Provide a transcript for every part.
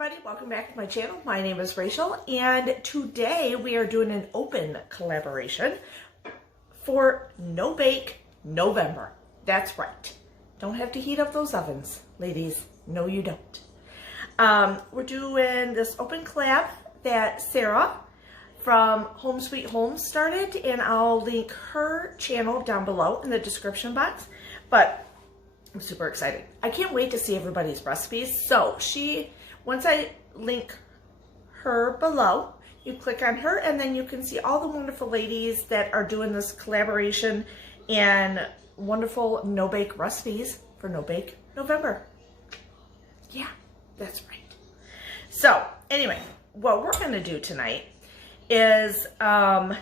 everybody, welcome back to my channel. My name is Rachel and today we are doing an open collaboration for No Bake November. That's right. Don't have to heat up those ovens, ladies. No, you don't. We're doing this open collab that Sarah from Sweet Holmes started, and I'll link her channel down below in the description box. But I'm super excited. I can't wait to see everybody's recipes. So once I link her below, you click on her and then you can see all the wonderful ladies that are doing this collaboration and wonderful no-bake recipes for No Bake November. Yeah, that's right. So anyway, what we're gonna do tonight is, and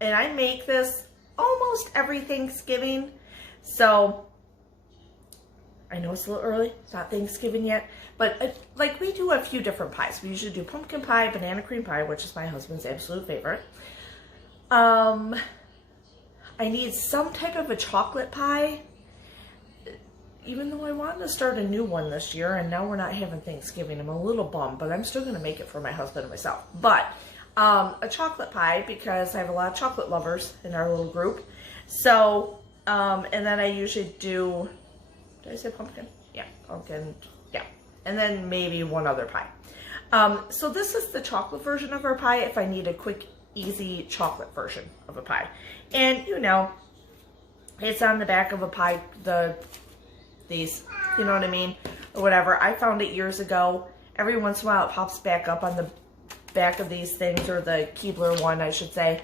I make this almost every Thanksgiving, so I know it's a little early, it's not Thanksgiving yet, but like we do a few different pies. We usually do pumpkin pie, banana cream pie, which is my husband's absolute favorite. I need some type of a chocolate pie, even though I wanted to start a new one this year, and now we're not having Thanksgiving. I'm a little bummed, but I'm still gonna make it for my husband and myself. But a chocolate pie, because I have a lot of chocolate lovers in our little group. So, and then I usually do, did I say pumpkin? Yeah, pumpkin, yeah. And then maybe one other pie. So this is the chocolate version of our pie if I need a quick, easy chocolate version of a pie. And you know, it's on the back of a pie, these, you know what I mean? Or whatever. I found it years ago. Every once in a while it pops back up on the back of these things, or the Keebler one, I should say.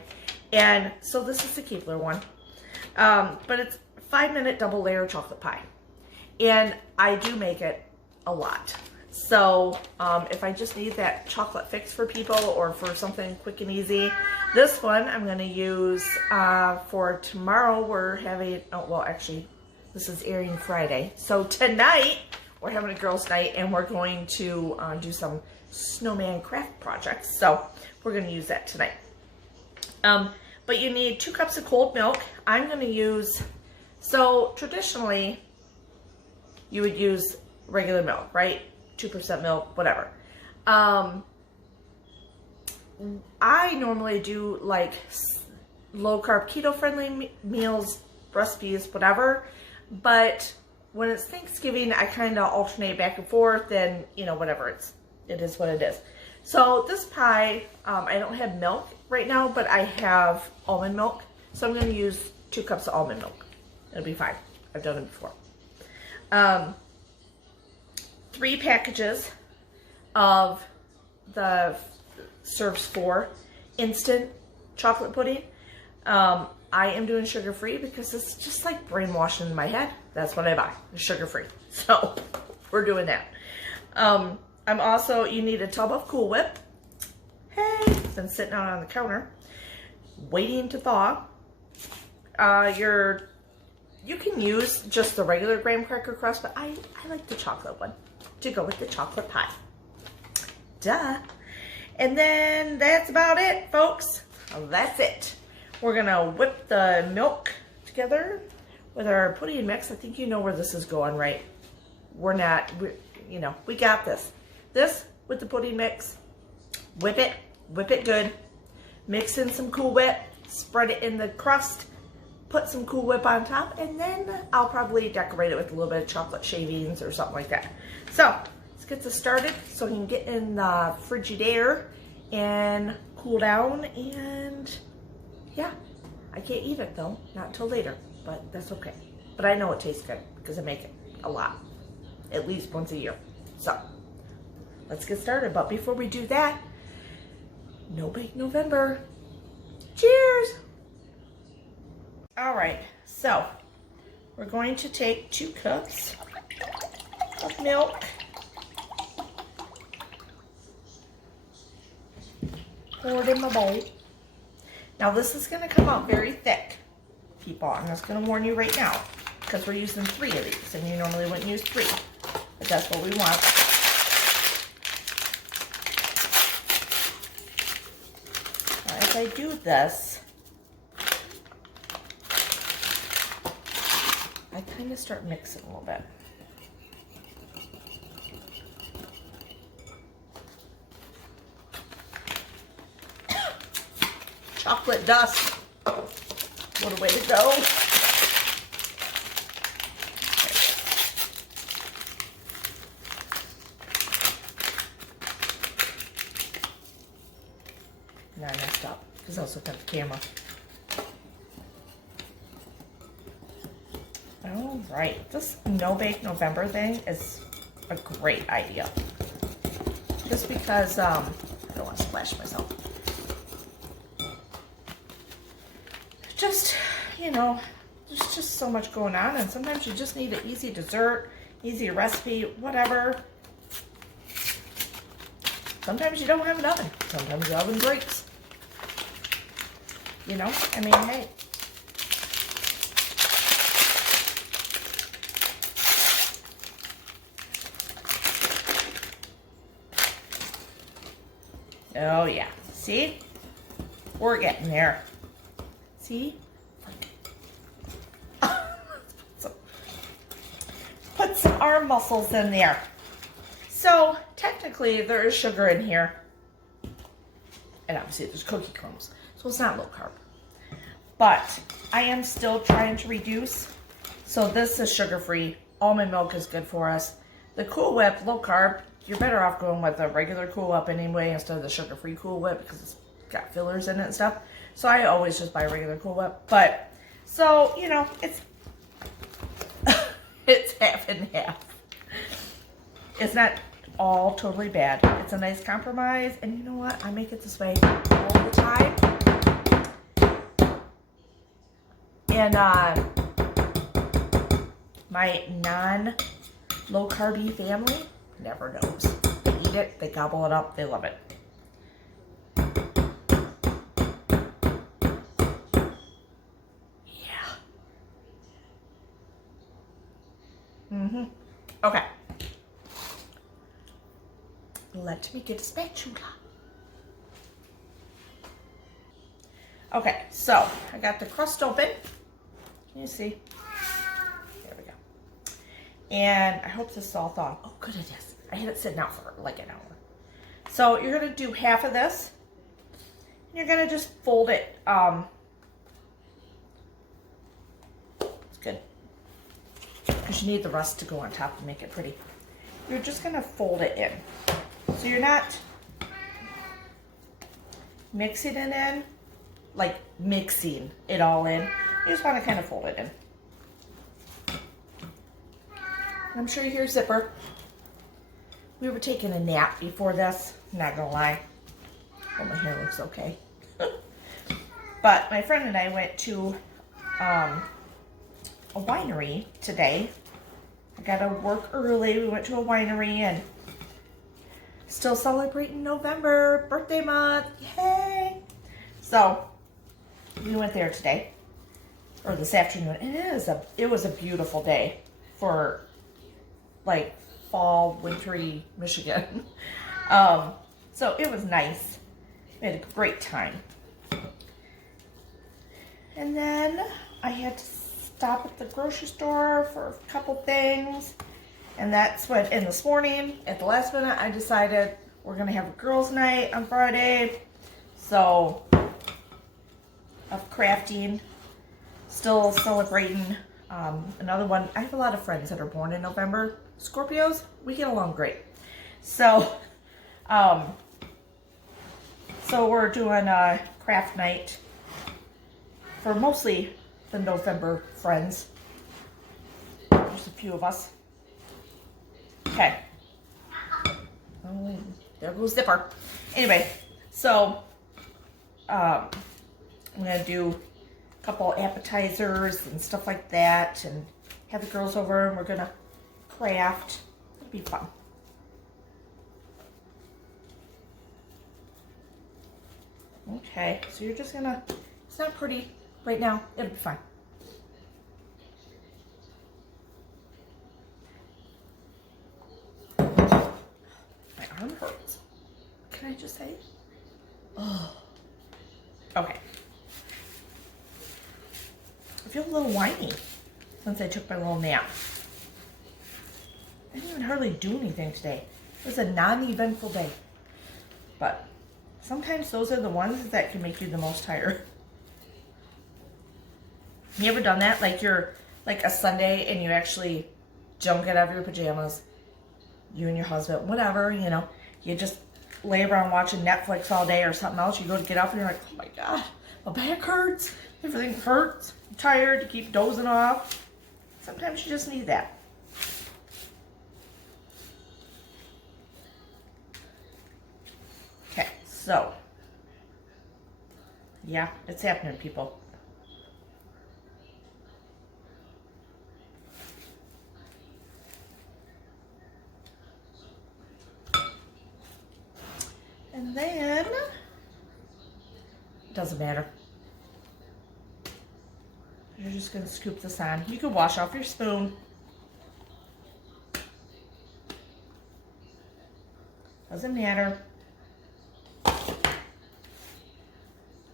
And so this is the Keebler one. But it's 5-minute double layer chocolate pie. And I do make it a lot. So if I just need that chocolate fix for people or for something quick and easy, this one I'm going to use for tomorrow. We're having, oh, well, actually, this is airing Friday. So tonight, we're having a girls' night, and we're going to do some snowman craft projects. So we're going to use that tonight. But you need 2 cups of cold milk. I'm going to use, so traditionally, you would use regular milk, right? 2% milk, whatever. I normally do like low carb, keto friendly meals, recipes, whatever. But when it's Thanksgiving, I kind of alternate back and forth, and you know, whatever, it is what it is. So this pie, I don't have milk right now, but I have almond milk. So I'm going to use 2 cups of almond milk. It'll be fine. I've done it before. 3 packages of the Serves 4 instant chocolate pudding. I am doing sugar-free because it's just like brainwashing in my head. That's what I buy, sugar-free. So we're doing that. I'm also, you need a tub of Cool Whip. Hey, it's been sitting out on the counter, waiting to thaw. You can use just the regular graham cracker crust, but I like the chocolate one to go with the chocolate pie. Duh. And then that's about it, folks. That's it. We're gonna whip the milk together with our pudding mix. I think you know where this is going, right? You know, we got this. This with the pudding mix, whip it good, mix in some Cool Whip, spread it in the crust, put some Cool Whip on top, and then I'll probably decorate it with a little bit of chocolate shavings or something like that. So let's get this started so we can get in the Frigidaire and cool down. And yeah, I can't eat it though, not until later, but that's okay. But I know it tastes good because I make it a lot, at least once a year. So let's get started. But before we do that, No Bake November. Cheers! All right, so we're going to take 2 cups of milk, pour it in my bowl. Now this is going to come out very thick, people. I'm just going to warn you right now, because we're using 3 of these, and you normally wouldn't use 3, but that's what we want. Now, as I do this, I kind of start mixing a little bit. chocolate dust. What a way to go. Now I messed up because I was looking at the camera. All right, this No Bake November thing is a great idea. Just because I don't want to splash myself. Just, you know, there's just so much going on, and sometimes you just need an easy dessert, easy recipe, whatever. Sometimes you don't have an oven. Sometimes the oven breaks. You know, I mean, hey. Oh yeah, see? We're getting there. See? Put some arm muscles in there. So technically there is sugar in here. And obviously there's cookie crumbs. So it's not low carb. But I am still trying to reduce. So this is sugar-free. Almond milk is good for us. The Cool Whip, low carb. You're better off going with a regular Cool Whip anyway instead of the sugar-free Cool Whip because it's got fillers in it and stuff. So I always just buy a regular Cool Whip. But, so, you know, it's it's half and half. It's not all totally bad. It's a nice compromise. And you know what? I make it this way all the time. And my non-low carby family never knows. They eat it, they gobble it up, they love it. Yeah. Okay. Let me get a spatula. Okay, so I got the crust open. Can you see? There we go. And I hope this is all thawed. Oh, good it is. I had it sitting out for like an hour. So you're going to do half of this. You're going to just fold it. It's good. Because you need the rest to go on top to make it pretty. You're just going to fold it in. So you're not mixing it in, like mixing it all in. You just want to kind of fold it in. I'm sure you hear Zipper. We were taking a nap before this, not gonna lie. Oh, my hair looks okay. But my friend and I went to a winery today. I got to work early. We went to a winery and still celebrating November, birthday month. Yay! So we went there today, or this afternoon, and it was a beautiful day for like fall, wintry Michigan. So it was nice. We had a great time. And then I had to stop at the grocery store for a couple things. And that's when, and this morning, at the last minute, I decided we're going to have a girls' night on Friday. So, of crafting, still celebrating. Another one, I have a lot of friends that are born in November. Scorpios, we get along great. So, so we're doing a craft night for mostly the November friends. There's a few of us. Okay. Oh, there goes Zipper. Anyway, so I'm going to do a couple appetizers and stuff like that and have the girls over and we're going to craft. It'll be fun. Okay, so you're just going to, it's not pretty right now. It'll be fine. My arm hurts. Can I just say? Oh. Okay. I feel a little whiny since I took my little nap. I didn't even hardly do anything today. It was a non-eventful day. But sometimes those are the ones that can make you the most tired. You ever done that? Like you're like a Sunday and you actually don't get out of your pajamas. You and your husband, whatever, you know, you just lay around watching Netflix all day or something else. You go to get up and you're like, oh my God, my back hurts. Everything hurts. I'm tired. You keep dozing off. Sometimes you just need that. Okay, so yeah, it's happening, people. And then, it doesn't matter. You're just going to scoop this on. You can wash off your spoon. Doesn't matter.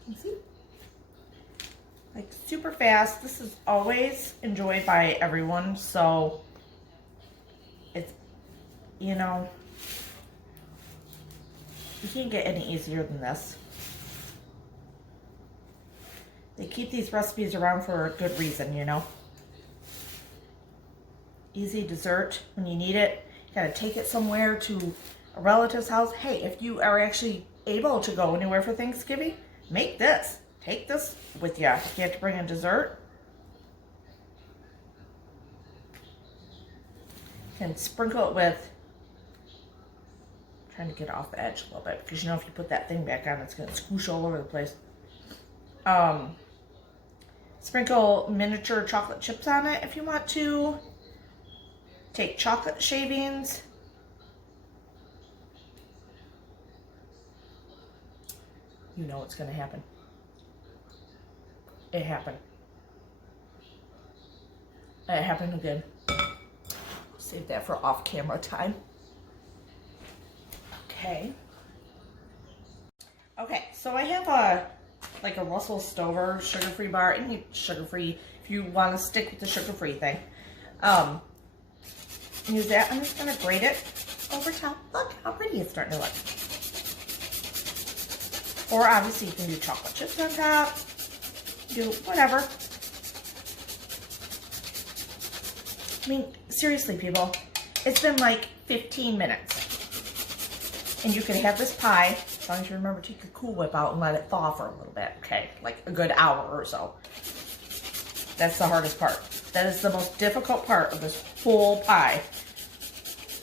You see? Like super fast. This is always enjoyed by everyone. So, it's, you know, you can't get any easier than this. They keep these recipes around for a good reason, you know. Easy dessert when you need it. You gotta take it somewhere to a relative's house. Hey, if you are actually able to go anywhere for Thanksgiving, make this. Take this with you. If you have to bring a dessert, you can sprinkle it with, I'm trying to get off the edge a little bit, because you know if you put that thing back on, it's gonna squish all over the place. Sprinkle miniature chocolate chips on it if you want to. Take chocolate shavings. You know what's going to happen. It happened. It happened again. Save that for off-camera time. Okay. Okay, so I have a Russell Stover sugar-free bar. You need sugar-free if you want to stick with the sugar-free thing. Use that. I'm just going to grate it over top. Look how pretty it's starting to look. Or obviously you can do chocolate chips on top. Do whatever. I mean, seriously, people. It's been like 15 minutes. And you can have this pie. As long as you remember to take your Cool Whip out and let it thaw for a little bit. Okay, like a good hour or so. That's the hardest part. That is the most difficult part of this whole pie.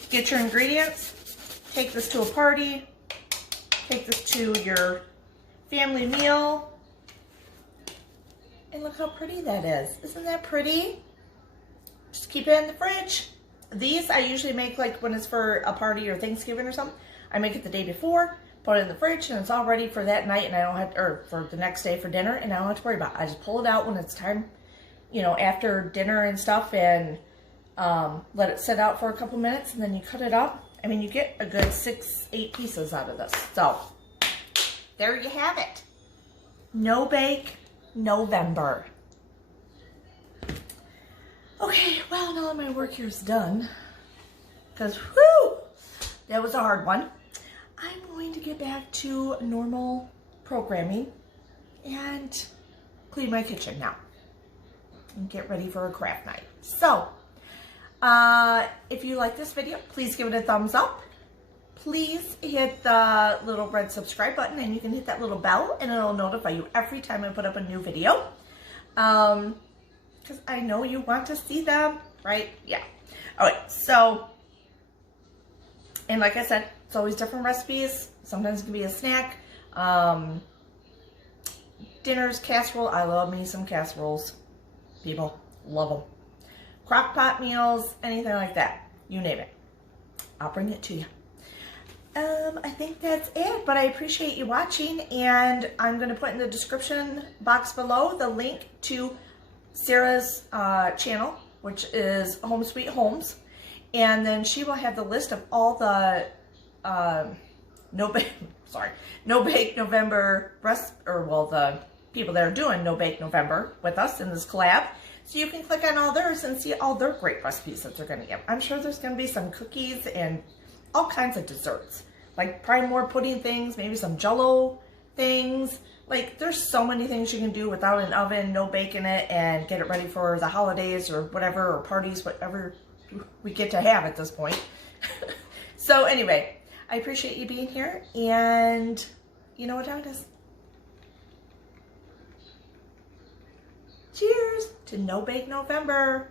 Get your ingredients. Take this to a party. Take this to your family meal. And look how pretty that is. Isn't that pretty? Just keep it in the fridge. These I usually make like when it's for a party or Thanksgiving or something. I make it the day before, put it in the fridge, and it's all ready for that night, and I don't have to, or for the next day for dinner, and I don't have to worry about it. I just pull it out when it's time, you know, after dinner and stuff, and let it sit out for a couple minutes, and then you cut it up. I mean, you get a good 6-8 pieces out of this. So, there you have it. No Bake November. Okay, well, now that my work here is done, because, whoo, that was a hard one. I'm going to get back to normal programming and clean my kitchen now and get ready for a craft night. So, if you like this video, please give it a thumbs up. Please hit the little red subscribe button, and you can hit that little bell, and it'll notify you every time I put up a new video. Because I know you want to see them, right? Yeah. All right, so, and like I said, it's always different recipes. Sometimes it can be a snack. Dinners, casserole. I love me some casseroles. People love them. Crock pot meals, anything like that. You name it. I'll bring it to you. I think that's it, but I appreciate you watching, and I'm going to put in the description box below the link to Sarah's channel, which is Sweet Holmes, and then she will have the list of all the No Bake November the people that are doing No Bake November with us in this collab. So you can click on all theirs and see all their great recipes that they're going to give. I'm sure there's going to be some cookies and all kinds of desserts. like probably more pudding things, maybe some Jell-O things. Like there's so many things you can do without an oven, no bake in it, and get it ready for the holidays or whatever, or parties, whatever we get to have at this point. So anyway, I appreciate you being here, and you know what time it is. Cheers to No Bake November.